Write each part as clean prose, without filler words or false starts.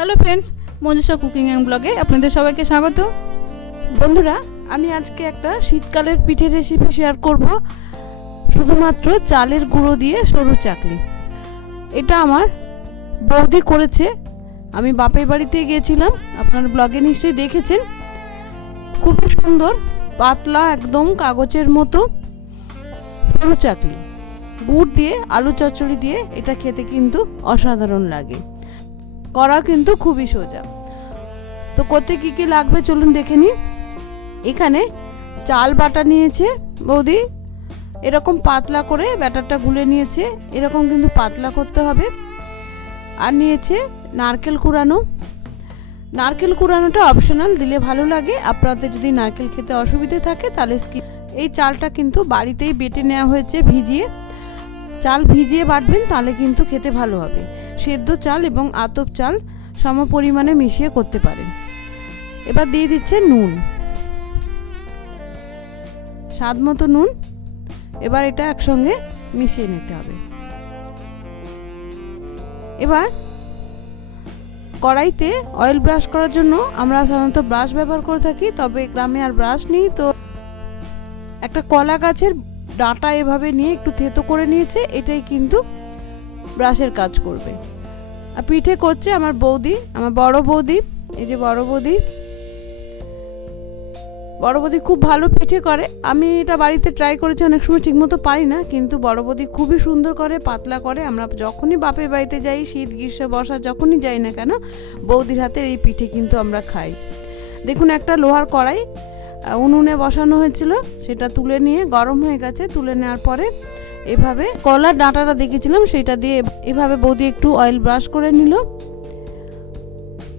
Hello friends, Manjusha cooking and ব্লগে আপনাদের সবাইকে স্বাগত। বন্ধুরা, আমি আজকে একটা শীতকালের পিঠের রেসিপি শেয়ার করব, শুধুমাত্র চালের গুঁড়ো দিয়ে সরু চাকলি। এটা আমার বৌদি করেছে, আমি বাপের বাড়িতে গিয়েছিলাম, আপনার ব্লগে নিশ্চয়ই দেখেছেন। খুবই সুন্দর, পাতলা একদম কাগজের মতো সরু চাকলি। গুড় দিয়ে আলু চচ্চড়ি দিয়ে এটা খেতে কিন্তু অসাধারণ লাগে, করা কিন্তু খুবই সোজা। তো কোথায় কী কী লাগবে চলুন দেখে নিই। এখানে চাল বাটা নিয়েছে বৌদি, এরকম পাতলা করে ব্যাটারটা গুলে নিয়েছে, এরকম কিন্তু পাতলা করতে হবে। আর নিয়েছে নারকেল কুড়ানো। নারকেল কুড়ানোটা অপশনাল, দিলে ভালো লাগে। আপনাদের যদি নারকেল খেতে অসুবিধে থাকে তাহলে স্কিপ। এই চালটা কিন্তু বাড়িতেই বেটে নেওয়া হয়েছে, ভিজিয়ে। চাল ভিজিয়ে বাটবেন, তাহলে কিন্তু খেতে ভালো হবে। সেদ্ধ চাল এবং আতপ চাল সম পরিমাণে মিশিয়ে করতে পারেন। এবার দিয়ে দিচ্ছে নুন, স্বাদ মতো নুন। এবার এটা একসঙ্গে মিশিয়ে নিতে হবে। এবার কড়াইতে অয়েল ব্রাশ করার জন্য আমরা সাধারণত ব্রাশ ব্যবহার করে থাকি, তবে গ্রামে আর ব্রাশ নেই। তো একটা কলা গাছের ডাঁটা এভাবে নিয়ে একটু থেতো করে নিয়েছে, এটাই কিন্তু ব্রাশের কাজ করবে। আর পিঠে করছে আমার বৌদি, আমার বড় বৌদি। এই যে বড় বৌদি খুব ভালো পিঠে করে। আমি এটা বাড়িতে ট্রাই করেছি, অনেক সময় ঠিকমতো পারি না, কিন্তু বড় বৌদি খুবই সুন্দর করে, পাতলা করে। আমরা যখনই বাপের বাড়িতে যাই, শীত গ্রীষ্ম বর্ষা যখনই যাই না কেন, বৌদির হাতের এই পিঠে কিন্তু আমরা খাই। দেখুন, একটা লোহার কড়াই উনুনে বসানো হয়েছিল, সেটা তুলে নিয়ে গরম হয়ে গেছে। তুলে নেওয়ার পরে এভাবে কলার ডাঁটাটা দেখেছিলাম, সেটা দিয়ে এভাবে বৌদি একটু অয়েল ব্রাশ করে নিল।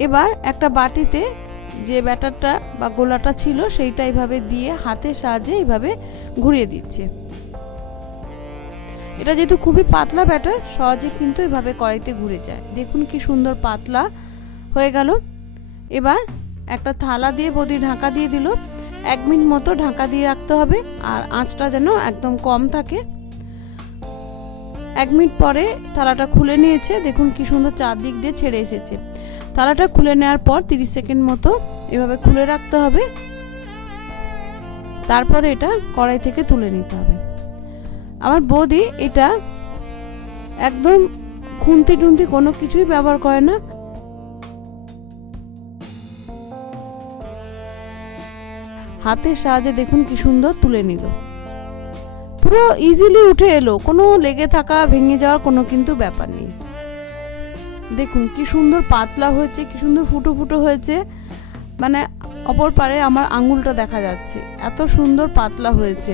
এবার একটা বাটিতে যে ব্যাটারটা বা গোলাটা ছিল সেইটা এইভাবে দিয়ে হাতের সাহায্যে এইভাবে ঘুরিয়ে দিচ্ছে। এটা যেহেতু খুবই পাতলা ব্যাটার, সহজে কিন্তু এভাবে কড়াইতে ঘুরে যায়। দেখুন কি সুন্দর পাতলা হয়ে গেল। এবার একটা থালা দিয়ে বৌদি ঢাকা দিয়ে দিল। 1 মিনিট মতো ঢাকা দিয়ে রাখতে হবে, আর আঁচটা যেন একদম কম থাকে। 1 মিনিট পরে থালাটা খুলে নিয়েছে, দেখুন কি সুন্দর চারদিক দিয়ে ছেড়ে এসেছে। থালাটা খুলে নেওয়ার পর 30 সেকেন্ড মতো এভাবে খুলে রাখতে হবে। তারপরে এটা কড়াই থেকে তুলে নিতে হবে। আমার বৌদি এটা একদম খুন্তি টুন্তি কোনো কিছুই ব্যবহার করে না, হাতের সাহায্যে দেখুন কি সুন্দর তুলে নিল। পুরো ইজিলি উঠে এলো, কোনো লেগে থাকা ভেঙে যাওয়ার কোনো কিন্তু ব্যাপার নেই। দেখুন কি সুন্দর পাতলা হয়েছে, কি সুন্দর ফুটো ফুটো হয়েছে, মানে অপর পারে আমার আঙুলটা দেখা যাচ্ছে, এত সুন্দর পাতলা হয়েছে।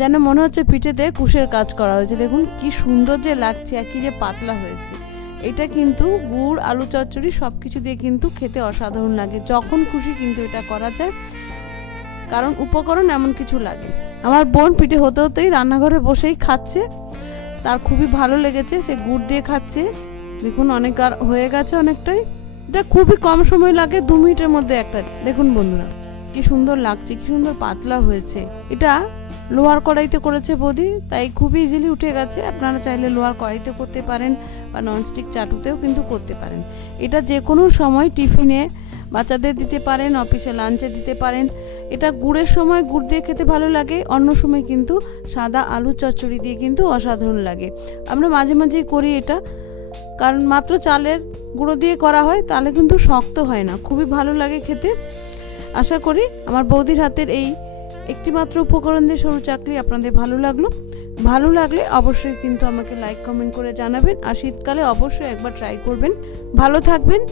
যেন মনে হচ্ছে পিঠেতে কুশের কাজ করা হয়েছে। দেখুন কি সুন্দর যে লাগছে, আর কি যে পাতলা হয়েছে। এটা কিন্তু গুড় আলু চচ্চড়ি সব কিছু দিয়ে কিন্তু খেতে অসাধারণ লাগে। যখন খুশি কিন্তু এটা করা যায়, কারণ উপকরণ এমন কিছু লাগে। আমার বোন পিঠে হতে হতেই রান্নাঘরে বসেই খাচ্ছে, তার খুবই ভালো লেগেছে, সে গুড় দিয়ে খাচ্ছে। দেখুন অনেক হয়ে গেছে, অনেকটাই। এটা খুবই কম সময় লাগে, 2 মিনিটের মধ্যে একটা। দেখুন বন্ধুরা কি সুন্দর লাগছে, কি সুন্দর পাতলা হয়েছে। এটা লোহার কড়াইতে করেছে বৌদি, তাই খুবই ইজিলি উঠে গেছে। আপনারা চাইলে লোহার কড়াইতে করতে পারেন বা ননস্টিক চাটুতেও কিন্তু করতে পারেন। এটা যে কোনো সময় টিফিনে বাচ্চাদের দিতে পারেন, অফিসে লাঞ্চে দিতে পারেন। এটা গুড়ের সময় গুড় দিয়ে খেতে ভালো লাগে, অন্য সময় কিন্তু সাদা আলু চচ্চড়ি দিয়ে কিন্তু অসাধারণ লাগে। আমরা মাঝে মাঝেই করি এটা, কারণ মাত্র চালের গুঁড়ো দিয়ে করা হয়, তাহলে কিন্তু শক্ত হয় না, খুবই ভালো লাগে খেতে। আশা করি আমার বৌদির হাতের এই একটি মাত্র উপকরণ দিয়ে সরু চাকলি আপনাদের ভালো লাগলো। ভালো লাগলে অবশ্যই কিন্তু আমাকে লাইক কমেন্ট করে জানাবেন, আর শীতকালে অবশ্যই একবার ট্রাই করবেন। ভালো থাকবেন।